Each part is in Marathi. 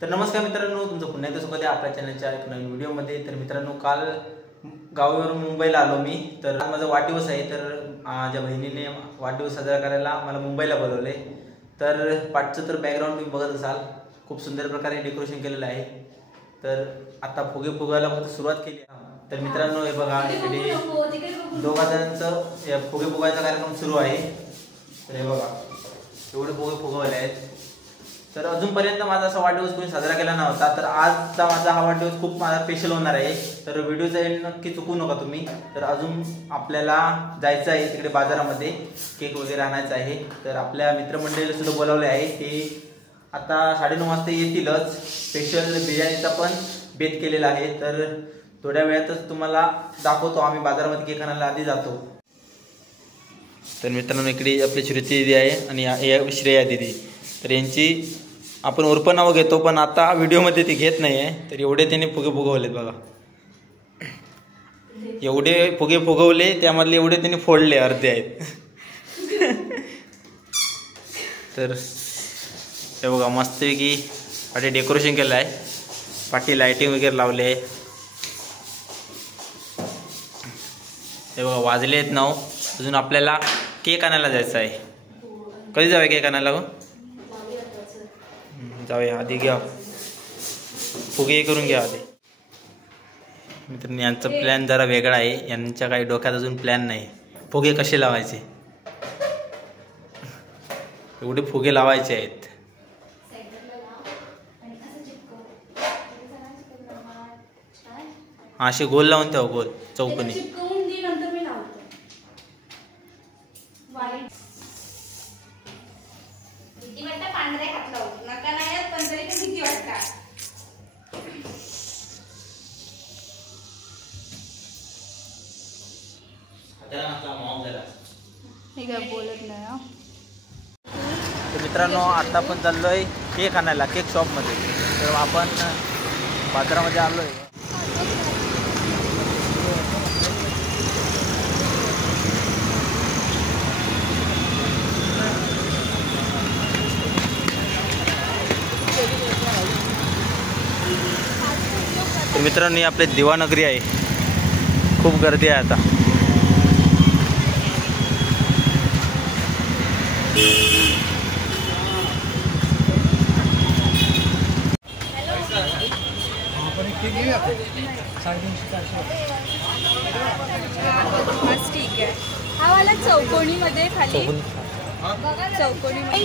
तर नमस्कार मित्रांनो, तुमचं पुन्हा एकदा स्वागत आहे आपल्या चॅनलच्या एक नवीन व्हिडिओमध्ये। तर मित्रांनो, काल गावावरून मुंबईला आलो मी। तर आज माझा वाढदिवस आहे। तर माझ्या बहिणीने वाढदिवस साजरा करायला मला मुंबईला बोलवले। तर पाठचं तर बॅकग्राऊंड तुम्ही बघत असाल, खूप सुंदर प्रकारे डेकोरेशन केलेलं आहे। तर आता फुगे फुगायला फक्त सुरुवात केली। तर मित्रांनो, हे बघा, इकडे दोघा जणांचं फुगे फुगायचा कार्यक्रम सुरू आहे। तर हे बघा, एवढे फुगे फुगवले आहेत। तर अजूनपर्यंत माझा असा वाढदिवस कोणी साजरा केला नव्हता। तर आजचा माझा हा वाढदिवस खूप माझा स्पेशल होणार आहे। तर व्हिडिओचा एंड नक्की चुकू नका तुम्ही। तर अजून आपल्याला जायचं आहे तिकडे बाजारामध्ये, केक वगैरे आणायचा आहे। तर आपल्या मित्रमंडळीला सुद्धा बोलावले आहे, ते आता 9:30 वाजता येतीलच। स्पेशल बिर्याणीचा पण बेत केलेला आहे। तर थोड्या वेळातच तुम्हाला दाखवतो, आम्ही बाजारामध्ये केक आणायला आधी जातो। तर मित्रांनो, इकडे आपली श्रुती दिदी आहे आणि श्रेया दिदी। तर यांची आपण उर्फ नाव घेतो, पण आता व्हिडिओमध्ये ती घेत नाही आहे। तर एवढे त्यांनी फुगे फुगवलेत बघा, एवढे फुगे फुगवले, त्यामधले एवढे त्यांनी फोडले, अर्धे आहेत। तर हे बघा, मस्तपैकी पाठी डेकोरेशन केलं आहे, पाठी लाइटिंग वगैरे लावले आहे। हे बघा, वाजले आहेत 9। अजून आपल्याला केक आणायला जायचं आहे। कधी जाऊया केक आणायला गो? जाऊया, आधी घ्या फुगे करून घ्या आधी। मित्रांनो, यांचा प्लॅन जरा वेगळा आहे। यांच्या काही डोक्यात अजून प्लॅन नाही, फुगे कसे लावायचे, एवढे फुगे लावायचे आहेत। असे गोल लावून ठेवा, गोल चौकोनी। बोलत नाही। तर मित्रांनो, आता आपण चाललोय केक आणायला, केक शॉपमध्ये। तर आपण बाजारामध्ये आलोय। तर मित्रांनो, ही आपली दिवानगरी आहे, खूप गर्दी आहे आता। बस ठीक आहे। हा वाला चौकोनी मध्ये खाली, चौकोनी मध्ये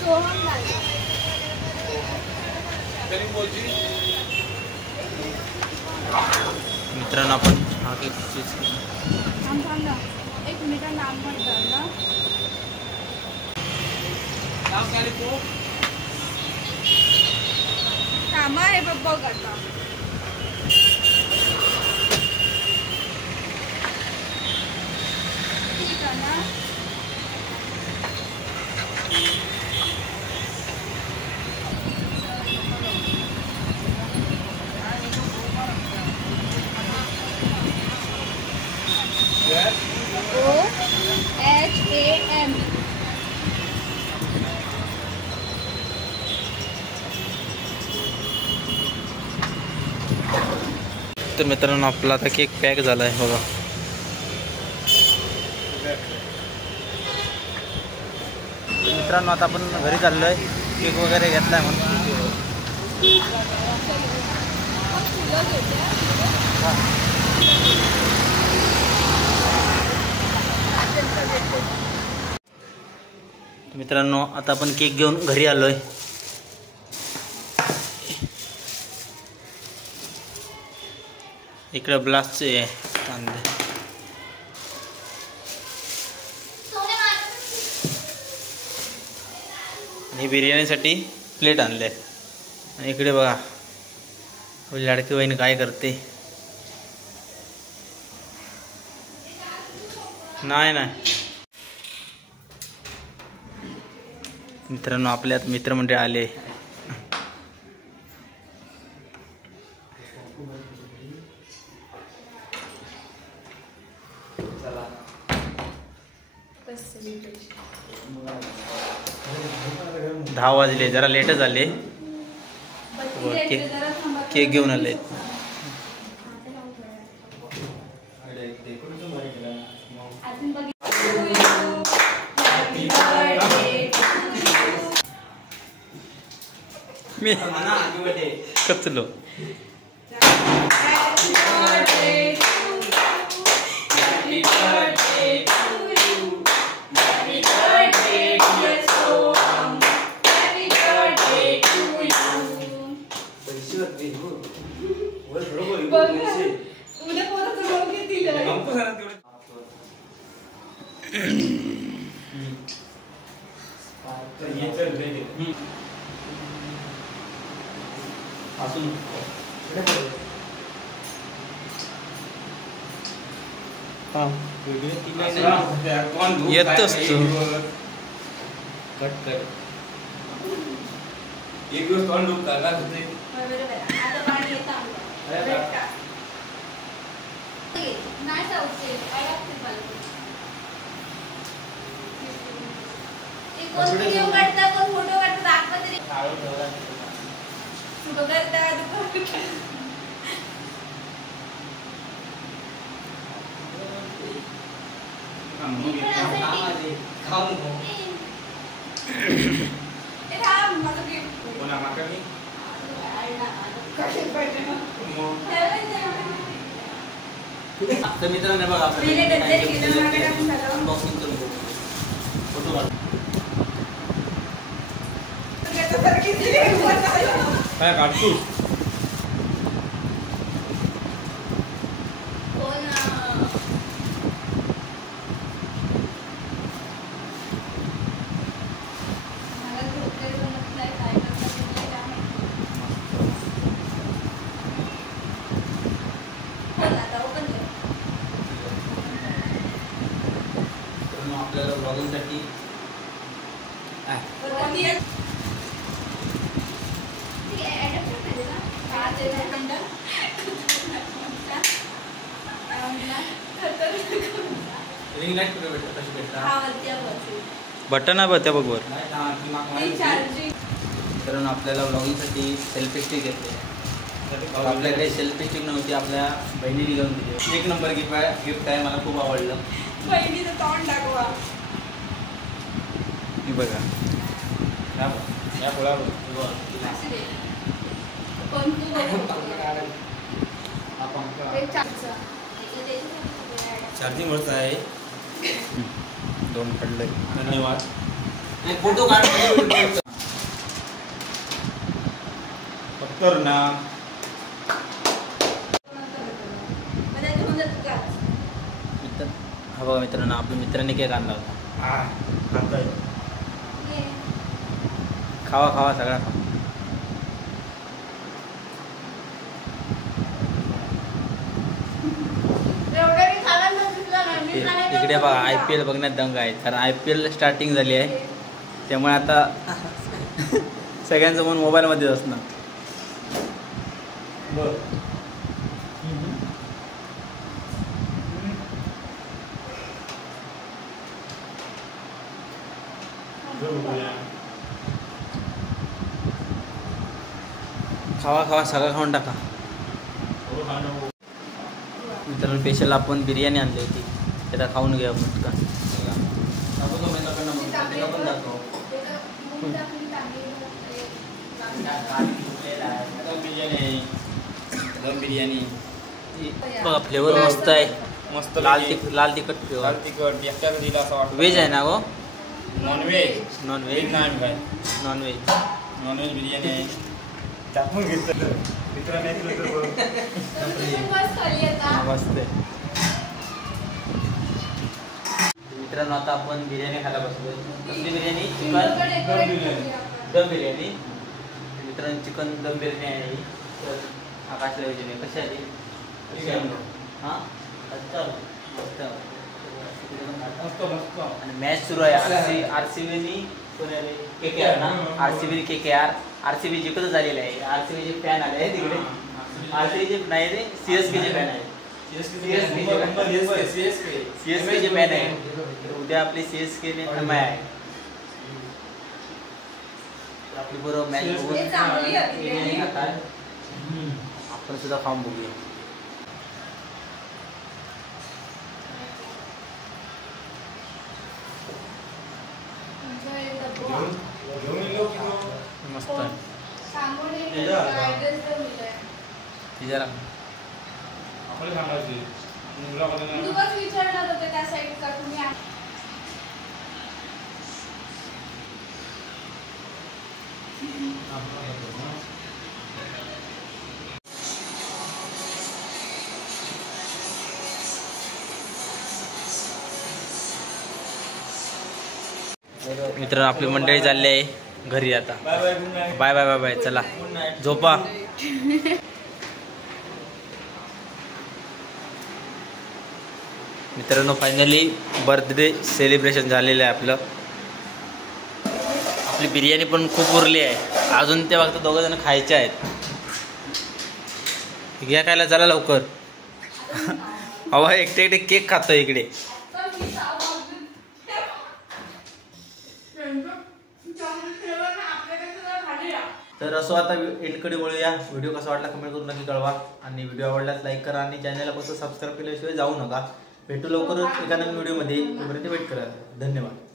सोहम मित्रांनो, आपण एक मिनिट नाम म्हणतात ना, कामा आहे बघ आता। ठीक आहे ना? OHAM। तर मित्रांनो, आपला आता केक पॅक झाला आहे बघा। मित्रांनो, आता आपण घरी चाललोय, केक वगैरे घेतलाय म्हणून। मित्रांनो, आता आपण केक घेऊन घरी आलोय। इकडे ब्लास्टचे कांदे, आणि बिर्याणीसाठी प्लेट आणले। आणि इकडे बघा, लाडकी बहीण काय करते। नाही मित्रांनो, आपल्यात मित्रमंडळ आले। celebration. 10 वाजले, जरा लेटच झाले. केक घेऊन आले. मी कचलो. येतोस तू. कट कर. एक दिवस तोंड दुखता का तुझे? आता पाणी येतं आमचं. नाही जाऊचे. काय लागते मला? कोण व्हिडिओ काढता, कोण फोटो काढता, दाखवा तरी. फोटो काढता तर मित्रांनो बघा अनबॉक्सिंग करून फोटो काढ. काय काढतो? आपल्याला ब्लॉगिंगसाठी बटन आहे त्या बघ वर. कारण आपल्याला ब्लॉगिंगसाठी सेल्फी स्टिक घेतली. आपल्याकडे सेल्फी स्टिक नव्हती, आपल्या बहिणीने घेऊन दिली. 1 नंबर गिफ्ट आहे, मला खूप आवडलं. बहिणीचं तोंड दाखवा. हे बघा या फुला चार्जिंग वरच आहे. 2 पडलंय. धन्यवाद. फोटो काढ पत्तर ना. हा बघा मित्रांनो, आपल्या मित्रांनी केक आणला होता. खावा खावा सगळा खावा. इकडे बघा IPL बघण्यात दंग आहे. कारण IPL स्टार्टिंग झाली आहे, त्यामुळे आता सगळ्यांचं मन मोबाईलमध्येच असणार. खावा खावा सगळं खाऊन टाका. मित्रांनो स्पेशल आपण बिर्याणी आणली होती, त्याला खाऊन घ्या पटकन. दम बिर्याणी बघा, फ्लेवर मस्त आहे. मस्त लाल तिखट फ्लेवर. लाल तिखट एकट्याला दिला असं वाटतं. व्हेज आहे ना गो? नॉनव्हेज. नॉनव्हेज नाही काय? नॉनव्हेज बिर्याणी आहे. टाकून घेतलं मित्रांनी. मित्रांनो आता आपण बिर्याणी खायला बसलो. कसली बिर्याणी? चिकन दम बिर्याणी. मित्रांनो चिकन दम बिर्याणी आहे. तर आकाशला बिर्याणी कशी आली? हां अच्छा मस्त मस्त. आणि मॅच सुरू आहे. RCB KKR ना. RCB KKR. RCB जिंकतच झालेलं आहे. RCB चे फॅन आले आहे तिकडे. RCB चे नाही रे, CSK चे फॅन आहे. CSK चे फॅन आहे. उद्या आपली CSK ने MI आहे. आपली बरोबर मॅच बघून आपण सुद्धा खाऊन बघूया. मस्त आहे. मित्र आपली मंडळी चालली आहे घरी आता. Bye bye bye bye. चला झोपा. मित्रांनो फायनली बर्थडे सेलिब्रेशन झालेलं आहे आपलं. आपली बिर्याणी पण खूप उरली आहे अजून. ते फक्त दोघं जण खायचे आहेत. घ्या खायला. चला लवकर. अहो एकटे एकटे केक खातो इकडे. तर असो आता एंडकडे वळूया. व्हिडिओ कसा वाटला कमेंट करून नक्की कळवा. आणि व्हिडिओ आवडल्यास लाईक करा आणि चॅनलला फक्त सबस्क्राईब केल्याशिवाय जाऊ नका. भेटू लवकरच एका नवीन व्हिडिओमध्ये. तोपर्यंत वेट करा. धन्यवाद.